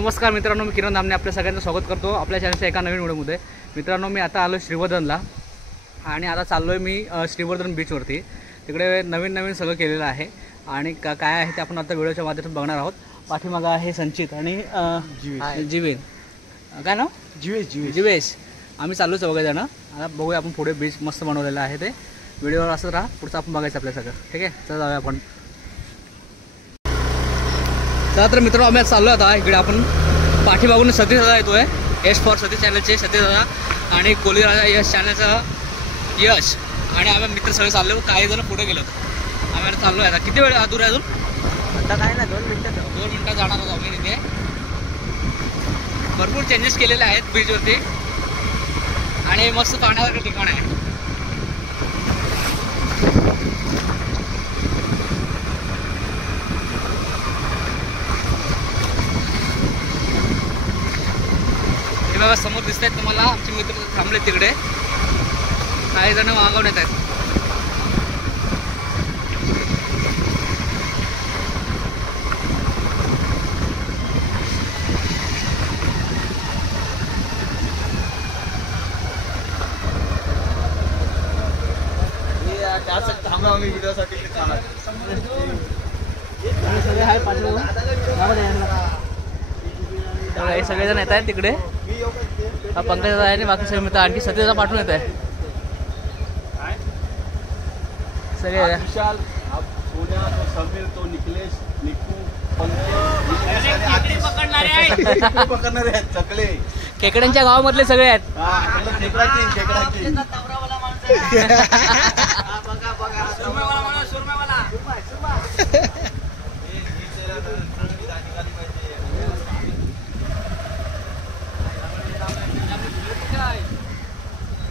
नमस्कार मित्रांनो, मी किरण दामने आपल्या सगळ्यांचं स्वागत करतो आपल्या चॅनलच्या एका नवीन व्हिडिओमध्ये। मित्रांनो, मी आता आलो श्रीवर्धनला आणि आता चाललो आहे मी श्रीवर्धन बीचवरती। तिकडे नवीन सगळं केलेलं आहे आणि काय आहे ते आपण आता व्हिडिओच्या माध्यमातून बघणार आहोत। पाठीमागं आहे संचित आणि जीवेन, काय नाव? जीवेश। आम्ही चाललो चौघजण। आता बघूया आपण पुढे बीच मस्त बनवलेलं आहे, ते व्हिडिओवर असं राहा, पुढचं आपण बघायचं आपल्या सगळं। ठीक आहे, चला जाऊया आपण। तर मित्रांनो, आम्ही चाललो आता इकडे आपण पाठीमागून सतीश दादा येतोय, यश फॉर सतीश चॅनलचे सतीश दादा आणि कोहली राजा यश चॅनलचा यश आणि आम्ही मित्र सगळे चाललो। काही जण पुढे गेलो, आम्ही चाललो आहे। आता किती वेळ दूर आहे अजून? आता काय ना 2 मिनिटं जाणार आहोत आम्ही। तिथे भरपूर चेंजेस केलेले आहेत बीचवरती आणि मस्त पाहण्यासारखं ठिकाण आहे। बघा समोर दिसत आहेत तुम्हाला आमचे मित्र थांबले तिकडे, काही जण मागवून येत आहेत। थांबा आम्ही व्हिडिओसाठी हे सगळेजण येत आहेत तिकडे। हा पंकज दादा आहे आणि बाकी सगळे मित्र, आणखी सतीश दादा पाठवून येत आहे सगळे। विशाल, सोन्या, तो समीर, तो निखिलेश, निकू, पकडणारे आहेत चकले। खेकड्यांच्या गावामधले सगळे आहेत।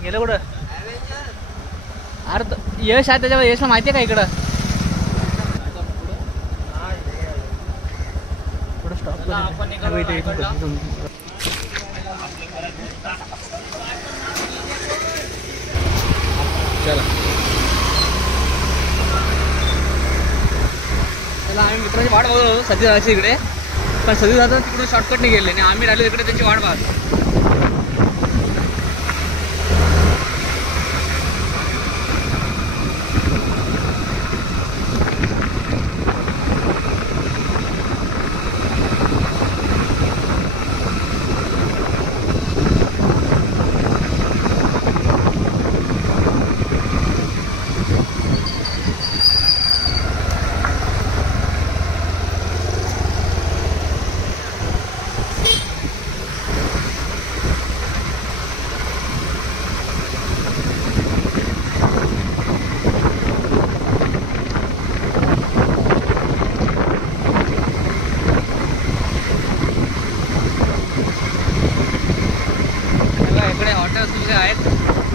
गेलं कुठं? अरे यश आहे त्याच्यावर, यशला माहिती आहे का इकडं? थोडं स्टॉप चला आम्ही मित्राची वाट बघत होतो सतीश दादाची इकडे, पण सतीश दादा तिकडून शॉर्टकटने गेले आणि आम्ही राहिलो इकडे त्यांची वाट पाहत।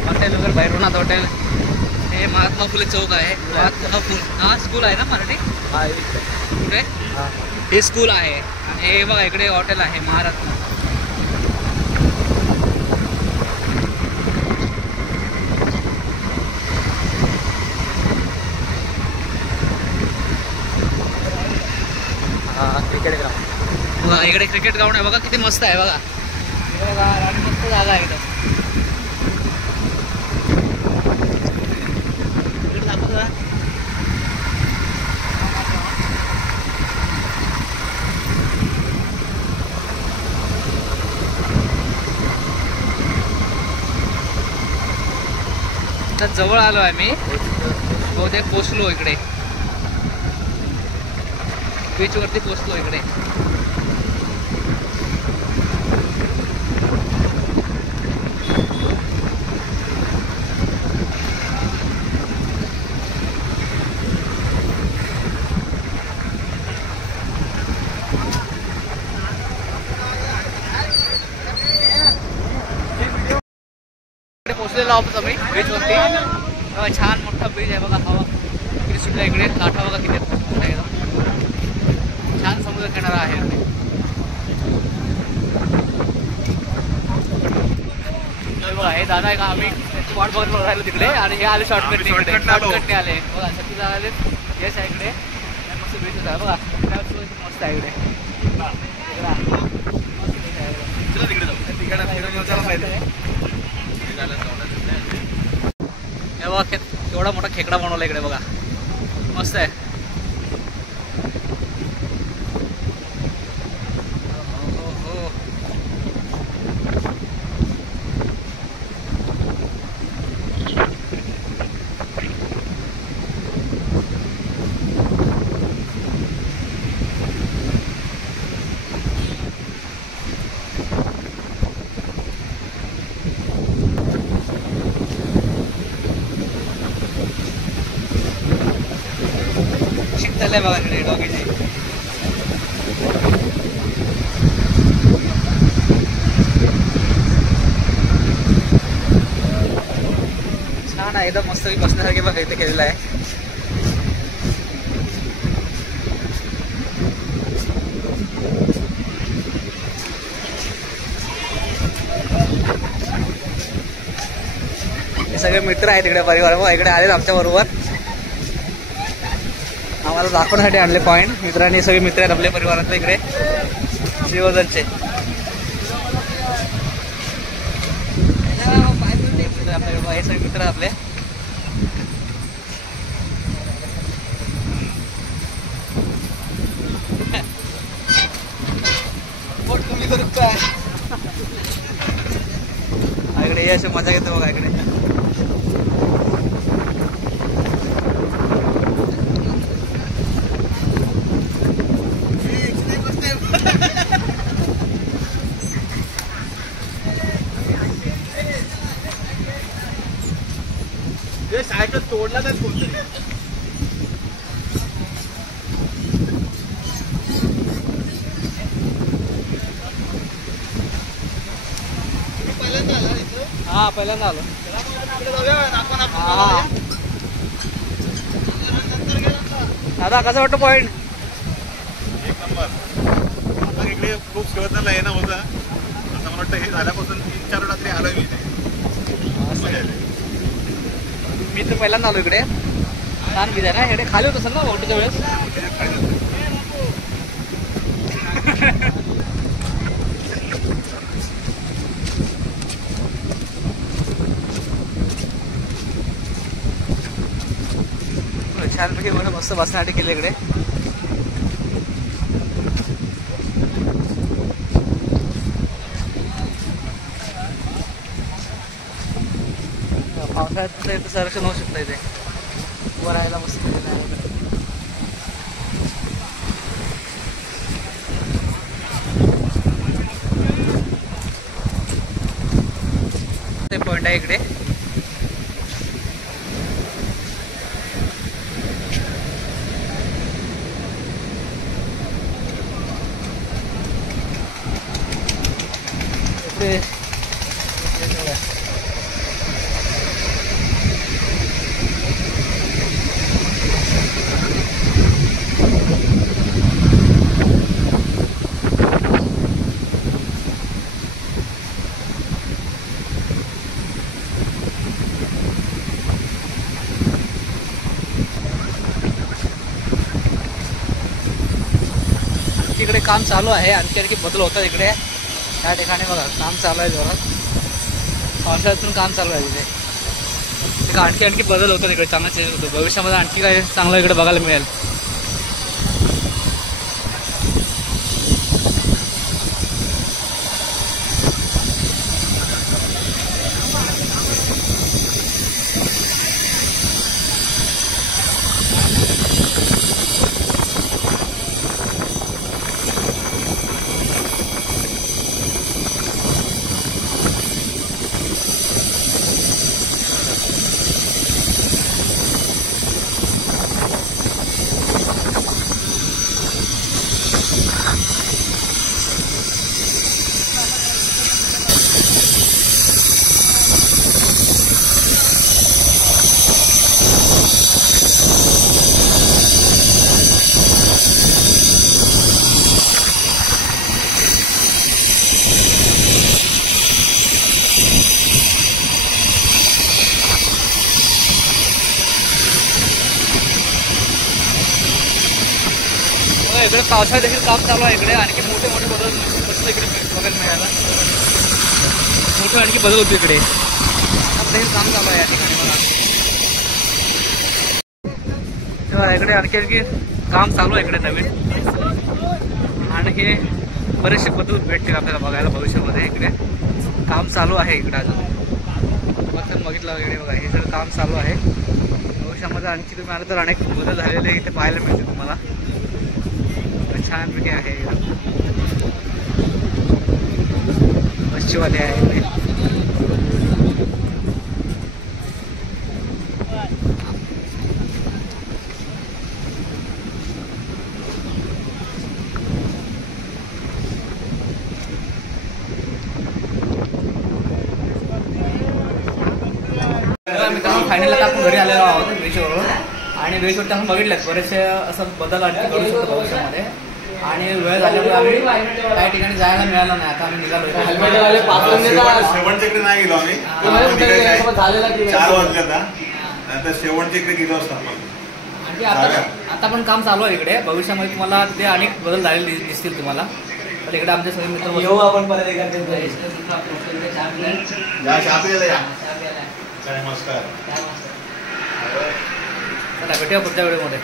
हॉटेल वगैरे भैरवनाथ हॉटेल, हे महात्मा फुले चौक आहे। महात्मा फुले हा स्कूल आहे ना मराठी कुठे? हे स्कूल आहे आणि हे बघा इकडे हॉटेल आहे महाराष्ट्र। क्रिकेट ग्राउंड बघा इकडे क्रिकेट ग्राउंड आहे, बघा किती मस्त आहे। बघा बघा आणि मस्त जागा आहे इकडं। जवळ आलो आहे मी, बहुतेक पोचलो इकडे, बीच वरती पोचलो इकडे। पोचलेलो आहोत आम्ही बीच वरती। छान मोठा बीच आहे बघा, हवा किती सुटला इकडे, लाटा बघा किती एकदम छान समुद्र किनारा आहे। बघा हे दादा आहे का, आम्ही वाट बघत राहिलो तिकडे आणि हे आले शॉर्टकटने आले बघा। सतीश आले, यश आहे इकडे, मस्त बीच होता बघा, मस्त आहे इकडे। बघा केवढा मोठा खेकडा बनवला इकडे बघा, मस्त आहे. शिकताय बघा इकडे डॉगीची. छान आहे एकदम मस्त बसण्यासारखे बघा इथे केलेलं आहे. हे सगळे मित्र आहेत इकडे परिवार बघा इकडे आले आमच्या बरोबर. आम्हाला दाखवण्यासाठी आणले पॉईंट. मित्रांनी सगळे मित्र आहेत आपल्या परिवारातले इकडे श्रीवर्धनचे. हे सगळे मित्र आपले. इकडे हे असे मजा घेतो बघा इकडे. सायकल तोडला नाही कोणतरी. पहिल्यांदा आला इथं? हा पहिल्यांदा आलो. दादा कसं वाटतं पॉईंट? एक नंबर. आता इकडे खूप शिवतला येणं होतं. आता मला वाटतं हे झाल्यापासून 3-4 रात्री आलोय मी इथे. मी तर पहिल्यांदा आलो इकडे. छान विजा ना इकडे. खाली होत असेल ना वोटीच्या वेळेस? छानपैकी मस्त बसण्यासाठी केलं इकडे. पावसाळ्यात इथं संरक्षण होऊ शकतं इथे उभं राहायला मस्त केलेलं आहे इकडे. ते पॉईंट आहे इकडे. तिकडे काम चालू आहे. आणखी बदल होतात इकडे. त्या ठिकाणी बघा काम चालू आहे जोरात. पावसाळ्यातून काम चालू आहे तिथे. आणखी बदल होतात इकडे. चांगला चेंज होतो. भविष्यामध्ये आणखी काय चांगलं इकडे बघायला मिळेल. इकडे पावसाळ्यात देखील काम चालू आहे इकडे. आणखी मोठे मोठे बदल मस्त इकडे बघायला मिळाला. मोठे आणखी बदल होते इकडे. देखील काम चालू आहे या ठिकाणी बघा. तेव्हा इकडे आणखी काम चालू आहे इकडे नवीन, आणि हे बरेचसे बदल भेटतील आपल्याला बघायला भविष्यामध्ये. इकडे काम चालू आहे इकडे अजून आपण बघितलं वगैरे बघा, हे सगळं काम चालू आहे. भविष्यामध्ये आणखी तुम्ही आलं तर अनेक बदल झालेले इथे पाहायला मिळतील तुम्हाला. छानपैकी आहे मच्छीवाले आहे इकडे. मित्रांनो फायनल आता आपण घरी आलेलो आहोत बीचवरून, आणि बीचवरती आपण बघितलं बरेचसे असं बदल आणखी करू शकतो भविष्यामध्ये. आणि वेळ झाल्यामुळे आम्ही काही ठिकाणी जायला मिळालं नाही. आता आम्ही निघालो शेवटच्या इकडे नाही गेलो आम्ही, 4 वाजले आता. नंतर शेवटच्या इकडे गेलो असतो आपण. आणखी आता पण काम चालू आहे इकडे. भविष्यामध्ये तुम्हाला तिथे अनेक बदल झालेले दिसतील तुम्हाला. तर इकडे आमचे सगळे मित्र येऊ आपण परत एकदा. नमस्कार. भेटूया पुढच्या व्हिडिओमध्ये.